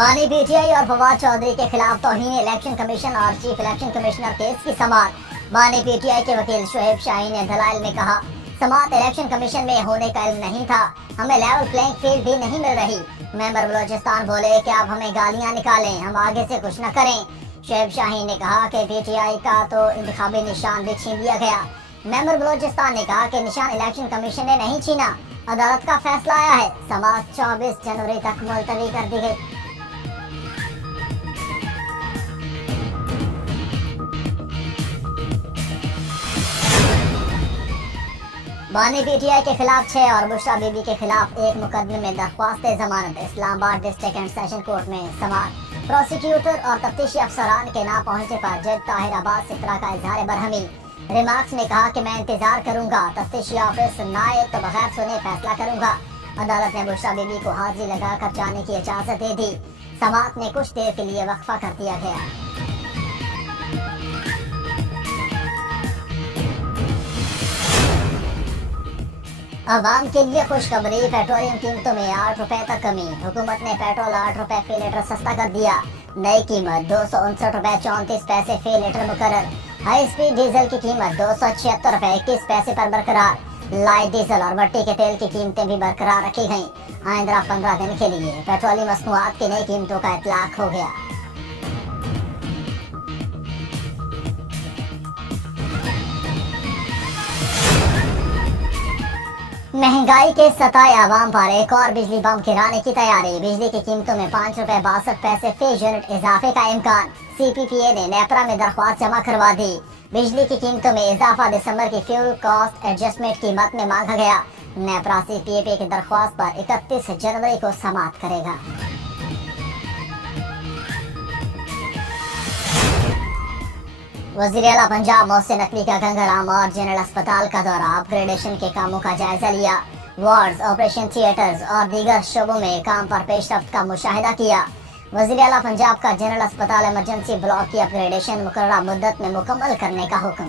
मानी पीटीआई और फवाद चौधरी के खिलाफ तौहीन इलेक्शन कमीशन और चीफ इलेक्शन कमिश्नर केस की समाअत। मानी पीटीआई के वकील शुएब शाहीन ने दलाइल में कहा, समाअत इलेक्शन कमीशन में होने का इल्म नहीं था, हमें लेवल प्लेइंग फील्ड भी नहीं मिल रही। मेंबर बलोचिस्तान बोले कि आप हमें गालियां निकालें, हम आगे से कुछ न करें। शुएब शाहीन ने कहा कि पीटीआई का तो इंतखाबी निशान भी छीन लिया गया। मेंबर बलोचिस्तान ने कहा कि निशान इलेक्शन कमीशन ने नहीं छीना, अदालत का फैसला आया है। समाअत 24 जनवरी तक मुलतवी कर दी गई। बानी पीटीआई के खिलाफ 6 और बुशरा बीबी के खिलाफ 1 मुकदमे में दरख्वास्त जमानत। Islamabad district and session court में समाअत। प्रोसिक्यूटर और तफ्तीशी अफसरान के ना पहुंचने पर जज ताहिर अब्बास सिकरा का इजहार बरहमी। रिमार्क्स में कहा कि मैं इंतजार करूंगा, तफ्तीशी ऑफिस ना आए तो बगैर सुने फैसला करूंगा। अदालत ने बुशरा बीबी को हाजिरी लगाकर जाने की इजाजत दे दी। समाअत में कुछ देर के लिए वक्फा कर दिया गया। आवाम के लिए खुशखबरी, पेट्रोलियम कीमतों में 8 रुपए तक कमी। हुकूमत ने पेट्रोल 8 रुपए फी लीटर सस्ता कर दिया। नई कीमत 259 रुपए 34 पैसे फी लीटर मुकर्रर। हाई स्पीड डीजल की कीमत 276 रुपए 21 पैसे पर बरकरार। लाइट डीजल और भट्टी के तेल की कीमतें भी बरकरार रखी गयी। आइंदा 15 दिन के लिए पेट्रोलियम मसनूआत की नई कीमतों का इतलाक हो गया। महंगाई के सताए आवाम पर एक और बिजली बम गिराने की तैयारी। बिजली की कीमतों में 5 रुपए 62 पैसे फी यूनिट इजाफे का इम्कान। सीपीपीए ने नेपरा में दरख्वास्त जमा करवा दी। बिजली की कीमतों में इजाफा दिसंबर की फ्यूल कॉस्ट एडजस्टमेंट कीमत में मांगा गया। नेपरा सीपीएपी की दरख्वास्त पर 31 जनवरी को समाअत करेगा। वज़ीर आला पंजाब मोहसिन नकवी का गंगाराम और जनरल अस्पताल का दौरा, अपग्रेडेशन के कामों का जायजा लिया। वार्ड्स, ऑपरेशन थिएटर्स और दीगर शोबों में काम पर पेशरफ्त का मुशाहिदा किया। वज़ीर आला पंजाब का जनरल अस्पताल इमरजेंसी ब्लॉक की अपग्रेडेशन मुकर्ररा मुद्दत में मुकम्मल करने का हुक्म।